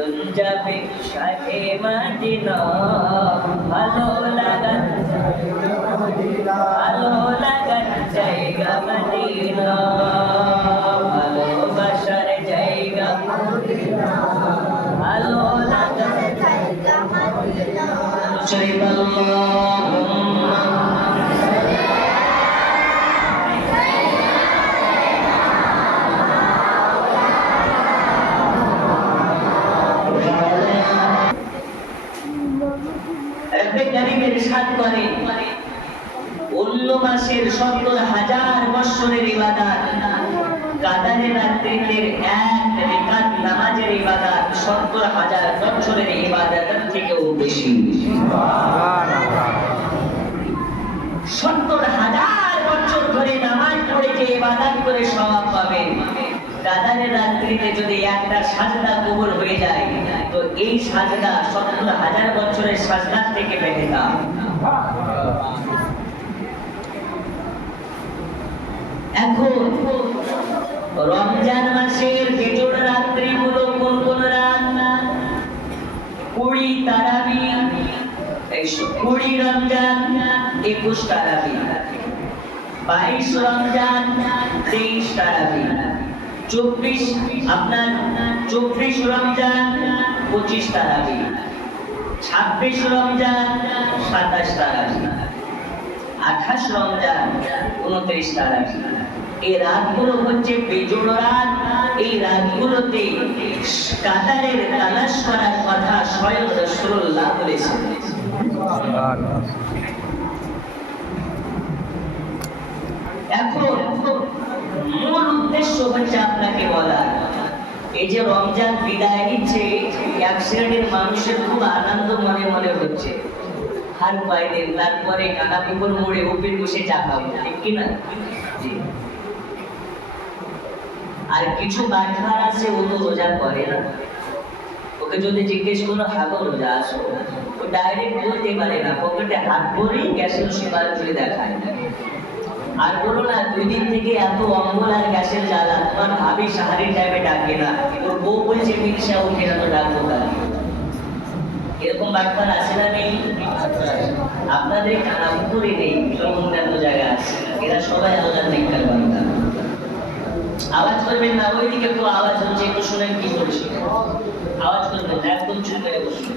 চল যাবে সাথে মাদিনা ভালো লাগান ভালো লাগান জায়গা মাদিনা ভালোবাসার জায়গা ভালো লাগান জায়গা মাদিনা। অন্য মাসের সত্তর হাজার বৎসরের ইবাদত এক নামাজের ইবাদত, সত্তর হাজার বৎসরের থেকেও বেশি। সত্তর হাজার বছর ধরে নামাজ পড়ে যে ইবাদত করে সওয়াব পাবেন রাত্রিতে যদি একটা সাজদা কবুল হয়ে যায়, তো এই সাজদা সত্তর হাজার বছরের সাজদার থেকে দাম এখন রমজান মাসের বেজোড় রাত্রি গুলো কোন কোন রাত? কুড়ি তারাবি কুড়ি রমজান, একুশ তারাবি। বাইশ রমজান, তেইশ তারাবি। চব্বিশ আপনার চব্বিশ রমজান পঁচিশ তারাবি। ছাব্বিশ রমজান সাতাশ তারাবি। আঠাশ রমজান উনত্রিশ তারাবি। এই রাতগুলো হচ্ছে বেজোড় রাত। এই রাতগুলোতে কাতারের তালাশ করার কথা স্বয়ং রসুল্লাহ বলেছেন। এখন মূল উদ্দেশ্য হচ্ছে আপনাকে বলা এই যে রমজান বিদায় নিচ্ছে এক শ্রেণির মানুষের খুব আনন্দ মনে মনে হচ্ছে। হার পাইলেন, তারপরে কানা পুকুর মোড়ে উপরে বসে চা খাব ঠিক কিনা আর কিছু বাচ্চার আছে, ও তো রোজা করে না। ওকে যদি জিজ্ঞেস করো, হাগো, রোজা আসো ও ডাইরেক্ট বলতে পারে না। পকেটে হাত ভরেই গ্যাসের করে দেখায়। আর বলো না দুই দিন থেকে এত অম্বল আর গ্যাসের জ্বালা, তোমার ভাবি সাহারির টাইমে ডাকে না। ওর বউ বলছে মিনিশা উঠে না ডাকবো না। এরকম বাটপার আছে না নেই? আপনাদের কানাপুরে নেই সব অন্যান্য জায়গায় আছে এরা সবাই আল্লাহ নেককার বান্দা। আওয়াজ করবেন না, ওইদিকে একটু আওয়াজ হচ্ছে, একটু শুনেন কি বলছি। আওয়াজ করবেন একদম চুপ করে বসুন।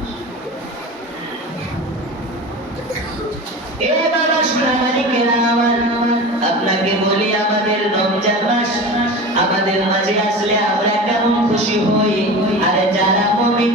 আপনাকে বলি আমাদের রমজান মাস, আমাদের মাঝে আসলে আমরা কেমন খুশি হই। আর যারা মুমিন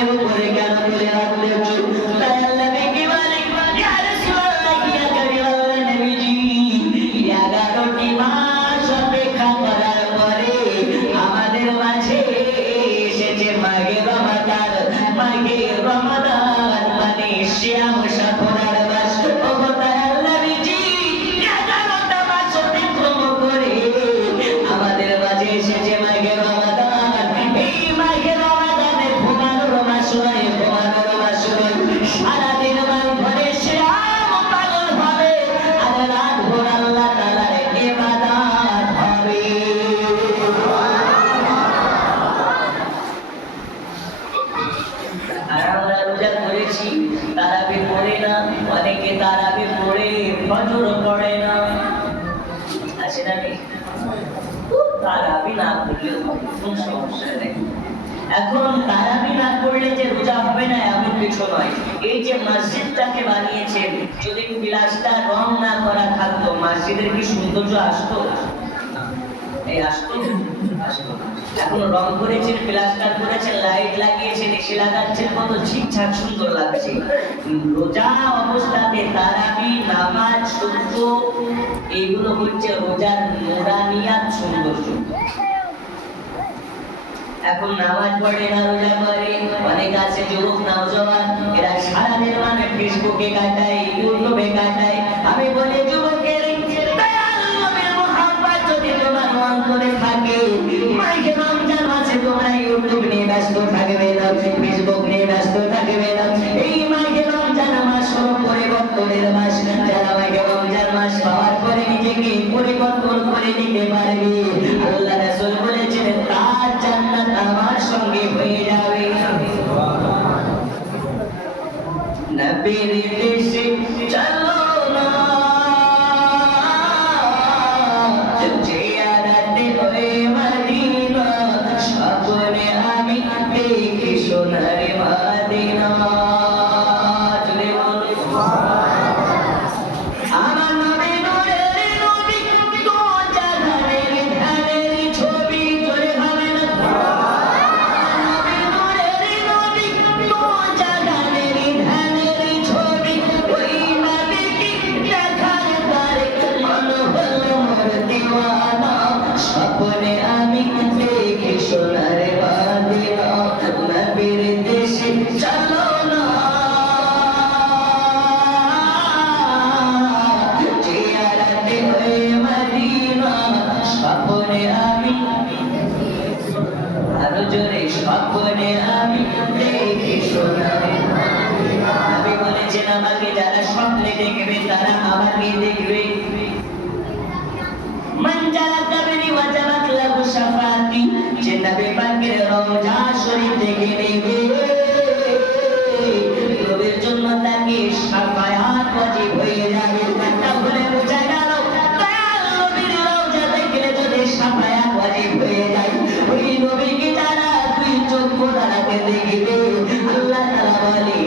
ever will. এখন তারাবি না করলে যে রোজা হবে না, এমন কিছু নয়। এই যে মসজিদটাকে বানিয়েছেন, যদি বিলাসটা রং না করা থাকতো, মসজিদের কি সৌন্দর্য আসতো? এখন রং করেছেন প্লাস্টার করেছেন, লাইট লাগিয়েছেন, এসে লাগাচ্ছেন, কত ঠিকঠাক সুন্দর লাগছে। রোজা অবস্থাতে তারাবি, নামাজ সূত্র এগুলো হচ্ছে রোজার নোরানিয়াত সৌন্দর্য। এখন নামাজ পড়ে না, রোজা করে অনেক আছে যুবক নওজওয়ান এরা সারাদিন মানে ফেসবুকে কাটায়, ইউটিউবে কাটায়। আমি বলি, যুবকের যদি তোমার অন্তরে থাকে, মাইকে রমজান তোমরা ইউটিউব নিয়ে ব্যস্ত থাকবে না, ফেসবুক নিয়ে ব্যস্ত থাকবে না। এই মাইকে রমজান হলো পরিবর্তনের মাস। যারা মাইকে রমজান মাস পাওয়ার পরে নিজেকে পরিবর্তন করে নিতে পারবে, আল্লাহ রাসূল জান্নাত Nabi Nisi যে নবী পাকের রওজা শরীফ দেখে নেবে নবীর জন্য তাকে শাফায়াত ওয়াজিব হয়ে যাবে। তাহলে বোঝা গেল নবীর রওজা দেখলে যদি শাফায়াত ওয়াজিব হয়ে যায়, ওই নবীকে যারা দুই চক্ষু দ্বারাতে দেখবে আল্লাহ তাআলা বলে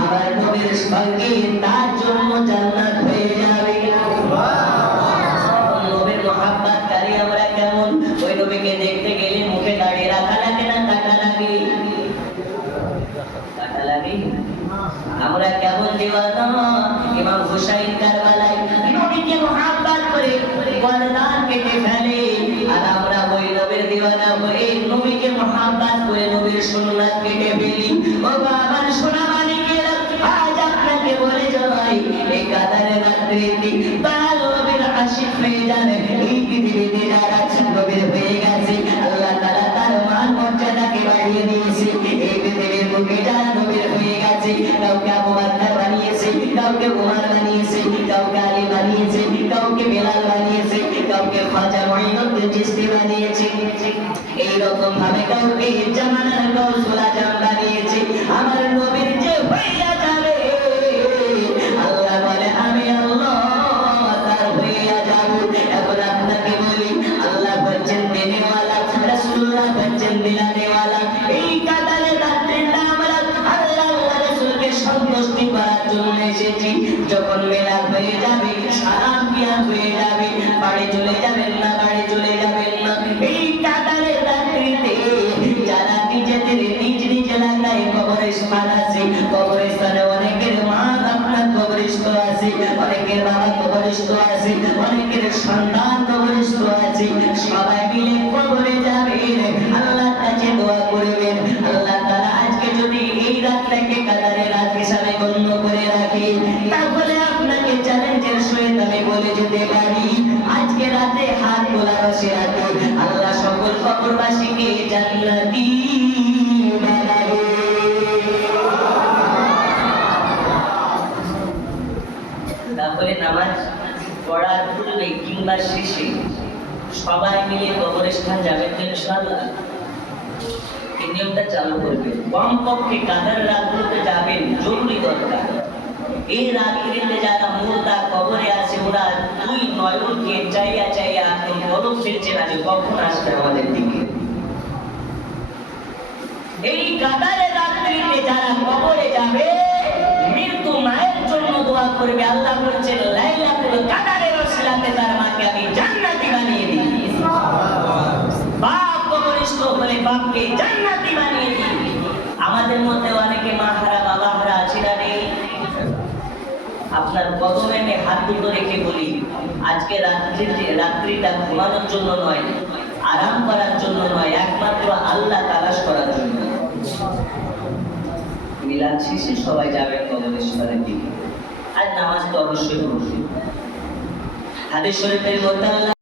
আমার নবীর সঙ্গে তার করে নবীর সুন্নাত কেটে ও বাবার সোনা মালিকেরা আজ আপনাকে বলে যাই এই কাদারে রাত্রিতে তার আশিক হয়ে যান এই পৃথিবীতে যারা নবীর হয়ে গেছে, আল্লাহ তাআলা তার মান মর্যাদাকে বাড়িয়ে দিয়েছে। এই পৃথিবীর বুকে যারা নবীর হয়ে গেছে, কাউকে আবু বানিয়েছে, কাউকে উমর বানিয়েছে, কাউকে আলী বানিয়েছে, কাউকে বেলাল বানিয়েছে, কাউকে খাজা মঈনুদ্দিন চিশতি বানিয়েছে। এই রকম ভাবে কাউকে জামানার গৌসুল আজম বানিয়েছে। আমার নবীর যে হইয়া যাবে কবরস্থ আছে, অনেকের সন্তান কবরস্থ আছে। সবাই মিলে কবরে যাবেন আল্লাহর কাছে দোয়া করবেন। আল্লাহ তাআলা আজকে যদি এই রাতটাকে কাদারে রাত হিসাবে গণ্য করে রাখে, তাহলে আপনাকে চ্যালেঞ্জের সহিত আমি বলে যেতে পারি, আজকে রাতে হাত তোলা বসে রাতে আল্লাহ সকল কবরবাসীকে জান্নাতি কিংবা শেষে সবাই মিলে কবরস্থান যাবেন এই নিয়মটা চালু করবে। কমপক্ষে কাদার যাবেন জরুরি দরকার। এই যারা মুর্দা কবরে আছে, ওরা দুই নয়নকে চাইয়া চাইয়া ফেলছে না যে কখন আসবে আমাদের দিকে? এই কাতারে রাত্রিতে যারা কবরে যাবে, মৃত্যু মায়ের জন্য দোয়া করবে। আল্লাহ বলছেন, লাইলাতুল ওসিলাতে তার মাকে আমি জান্নাতি বানিয়ে দিই। বাপ কবরিষ্ঠ হলে বাপকে জান্নাতি বানিয়ে দিই। আমাদের মধ্যে অনেকে মা হারা বাবা হারা আছে না নেই? আপনার কদমে আমি হাত দুটো রেখে বলি, আজকে রাত্রি রাত্রিটা ঘুমানোর জন্য নয়, আরাম করার জন্য নয়, একমাত্র আল্লাহ তালাশ করার জন্য। মিলাদ শেষে সবাই যাবেন কদমেশ্বরের দিকে। আর নামাজ তো অবশ্যই পড়বে হাদিস শরীফের মধ্যে